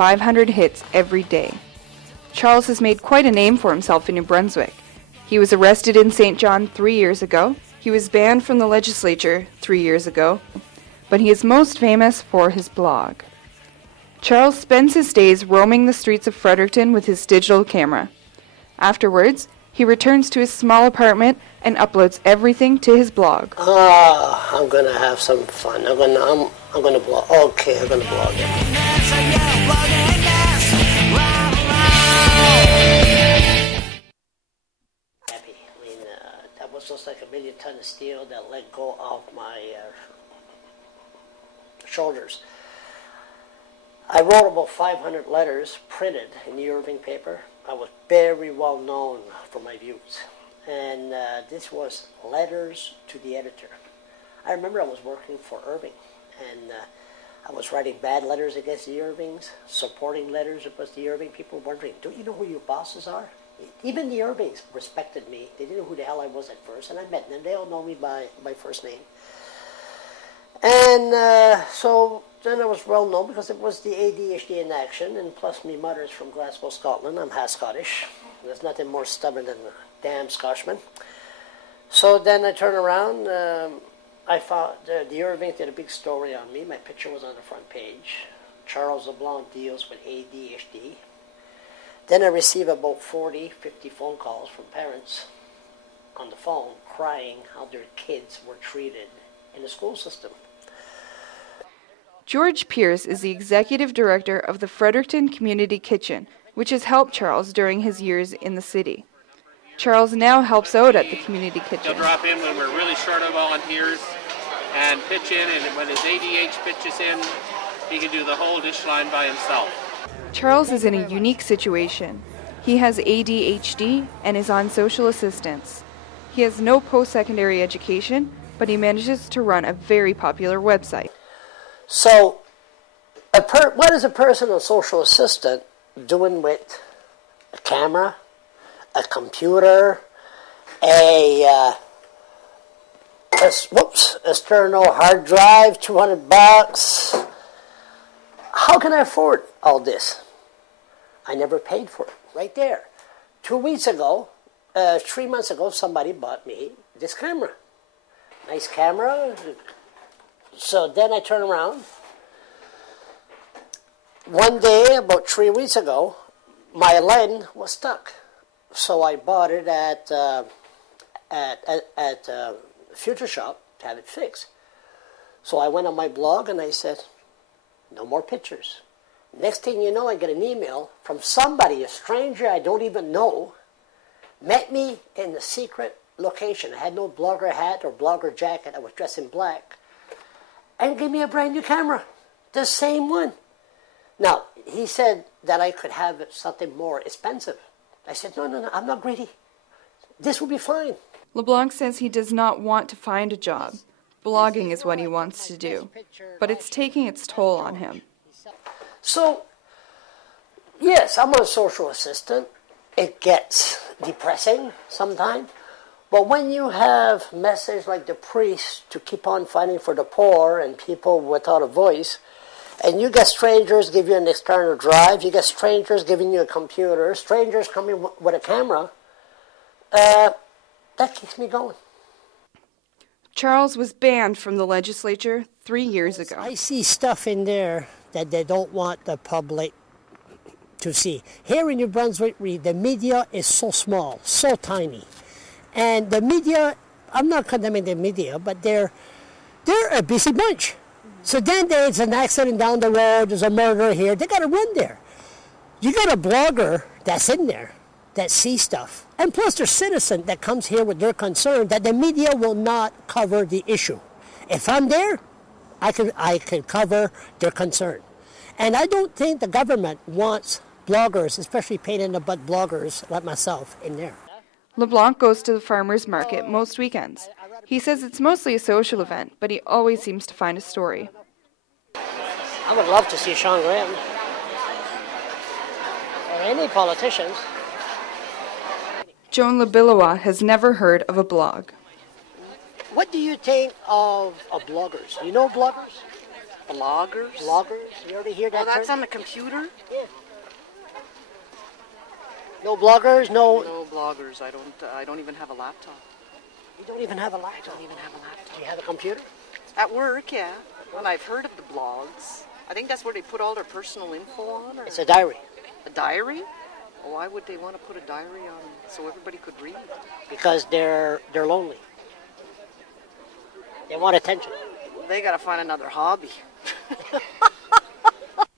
500 hits every day. Charles has made quite a name for himself in New Brunswick. He was arrested in St. John 3 years ago. He was banned from the legislature 3 years ago. But he is most famous for his blog. Charles spends his days roaming the streets of Fredericton with his digital camera. Afterwards, he returns to his small apartment and uploads everything to his blog. I'm gonna have some fun. I'm gonna blog. Okay, I'm gonna blog it. Happy. I mean, that was just like a million ton of steel that let go of my shoulders. I wrote about 500 letters printed in the Irving paper. I was very well known for my views. And this was letters to the editor. I remember I was working for Irving, and I was writing bad letters against the Irvings, supporting letters against the Irving. People wondering, don't you know who your bosses are? Even the Irvings respected me. They didn't know who the hell I was at first, and I met them. They all know me by my first name. And so then I was well known because it was the ADHD in action, and plus my mother's from Glasgow, Scotland. I'm half Scottish. There's nothing more stubborn than a damn Scotsman. So then I turned around. I found the Irving did a big story on me. My picture was on the front page. Charles LeBlanc deals with ADHD. Then I received about 40, 50 phone calls from parents on the phone crying how their kids were treated in the school system. George Pierce is the executive director of the Fredericton Community Kitchen, which has helped Charles during his years in the city. Charles now helps out at the community kitchen. He'll drop in when we're really short of volunteers and pitch in, and when his ADH pitches in, he can do the whole dish line by himself. Charles is in a unique situation. He has ADHD and is on social assistance. He has no post-secondary education, but he manages to run a very popular website. So, what is a person on social assistant doing with a camera, a computer, a external hard drive, $200? How can I afford all this? I never paid for it. Right there. 2 weeks ago, 3 months ago, somebody bought me this camera. Nice camera. So then I turn around. One day, about 3 weeks ago, my lens was stuck. So I bought it at Future Shop to have it fixed. So I went on my blog and I said, no more pictures. Next thing you know, I get an email from somebody, a stranger I don't even know, met me in a secret location. I had no blogger hat or blogger jacket. I was dressed in black. And gave me a brand new camera, the same one. Now, he said that I could have something more expensive. I said, no, I'm not greedy. This will be fine. LeBlanc says he does not want to find a job. Blogging is what he wants to do, but it's taking its toll on him. So, yes, I'm a social assistant. It gets depressing sometimes. But when you have messages like the priest to keep on fighting for the poor and people without a voice, and you get strangers give you an external drive, you get strangers giving you a computer, strangers coming with a camera, that keeps me going. Charles was banned from the legislature 3 years ago. I see stuff in there that they don't want the public to see. Here in New Brunswick, the media is so small, so tiny. And the media, I'm not condemning the media, but they're a busy bunch. So then there's an accident down the road, there's a murder here, they got to run there. You got a blogger that's in there that sees stuff. And plus there's citizen that comes here with their concern that the media will not cover the issue. If I'm there, I can cover their concern. And I don't think the government wants bloggers, especially pain-in-the-butt bloggers like myself, in there. LeBlanc goes to the farmers market most weekends. He says it's mostly a social event, but he always seems to find a story. I would love to see Sean Graham or any politicians. Joan Labilois has never heard of a blog. What do you think of bloggers? You know bloggers? Bloggers? Bloggers? You already hear that Oh, that's term? on the computer? Yeah. No bloggers, no... No bloggers. I don't even have a laptop. You don't even have a I laptop. don't even have a laptop. Do you have a computer? At work, yeah. Well, I've heard of the blogs. I think that's where they put all their personal info on. Or It's a diary. a diary? Well, why would they want to put a diary on so everybody could read? Because they're lonely. They want attention. They got to find another hobby.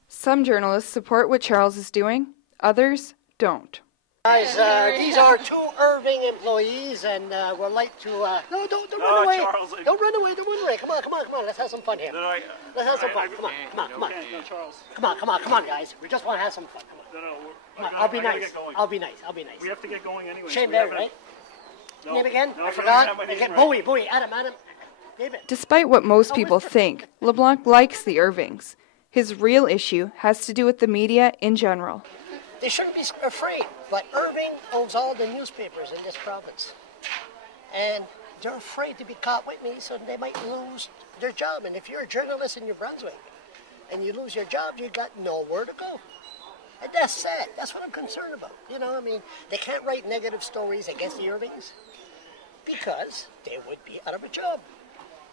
Some journalists support what Charles is doing, others don't. Guys, these are two Irving employees, and we'd like to... No, don't run away. Charles, Don't run away, don't run away. Come on. Let's have some fun here. Let's have some fun. Come on. Charles. Come on, guys. We just want to have some fun. Come on. Come on. I'll be nice. I'll be nice. We have to get going anyway. Shane Berry, right? No. Name again? No, I you forgot. don't have my name Again, right. Bowie. Adam. David. Despite what most people think, LeBlanc likes the Irvings. His real issue has to do with the media in general. They shouldn't be afraid, but Irving owns all the newspapers in this province. And they're afraid to be caught with me, so they might lose their job. And if you're a journalist in New Brunswick and you lose your job, you got nowhere to go. And that's sad. That's what I'm concerned about. You know, I mean, they can't write negative stories against the Irvings because they would be out of a job.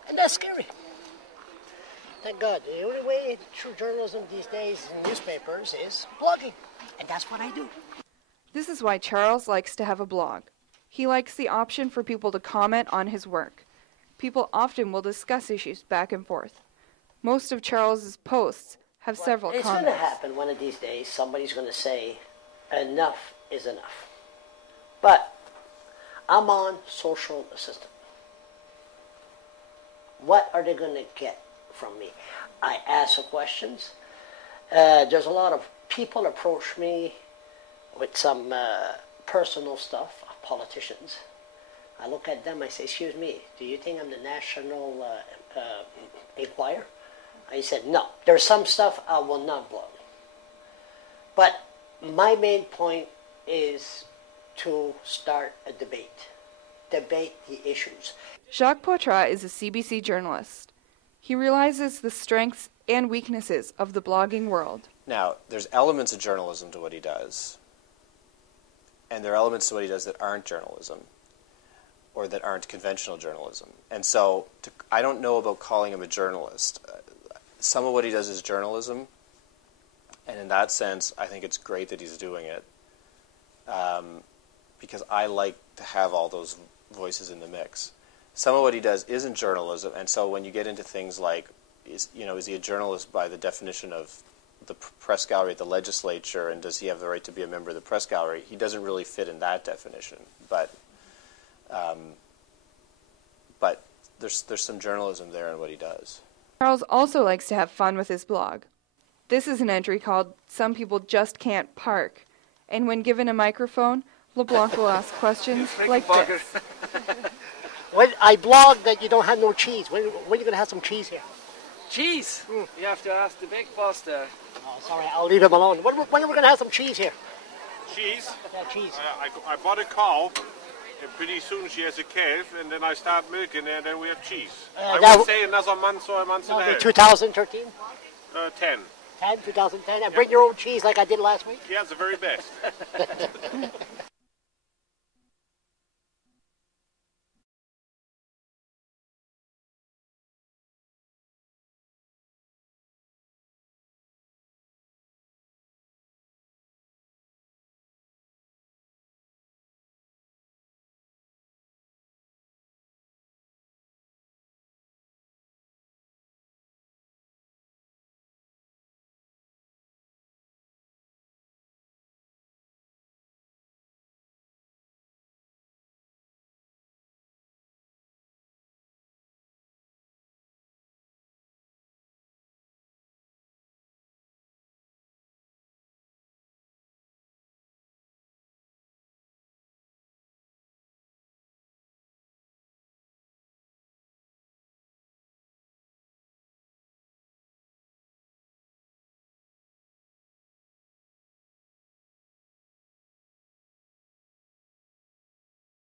And that's scary. Thank God. The only way true journalism these days in newspapers is blogging. And that's what I do. This is why Charles likes to have a blog. He likes the option for people to comment on his work. People often will discuss issues back and forth. Most of Charles's posts have several It's comments. going to happen one of these days. Somebody's going to say, enough is enough. But I'm on social assistance. What are they going to get from me? I ask the questions. There's a lot of people approach me with some personal stuff, politicians. I look at them, I say, excuse me, do you think I'm the National Enquirer? I said, no. There's some stuff I will not blog. But my main point is to start a debate. Debate the issues. Jacques Poitras is a CBC journalist. He realizes the strengths and weaknesses of the blogging world. Now, there's elements of journalism to what he does, and there are elements to what he does that aren't journalism, or that aren't conventional journalism. And so, I don't know about calling him a journalist. Some of what he does is journalism, and in that sense, I think it's great that he's doing it, because I like to have all those voices in the mix. Some of what he does isn't journalism, and so when you get into things like, is he a journalist by the definition of the press gallery at the legislature, and does he have the right to be a member of the press gallery? He doesn't really fit in that definition, but there's some journalism there in what he does. Charles also likes to have fun with his blog. This is an entry called Some People Just Can't Park, and when given a microphone, LeBlanc will ask questions like this. When I blog that you don't have no cheese. When are you going to have some cheese here? Cheese? You have to ask the big boss there. Oh, sorry, I'll leave him alone. When are we going to have some cheese here? Cheese? Yeah, cheese. I bought a cow, and pretty soon she has a calf, and then I start milking, and then we have cheese. I would say another month or a month and a half. 2013? 10. 2010? And bring your own cheese like I did last week? Yeah, it's the very best.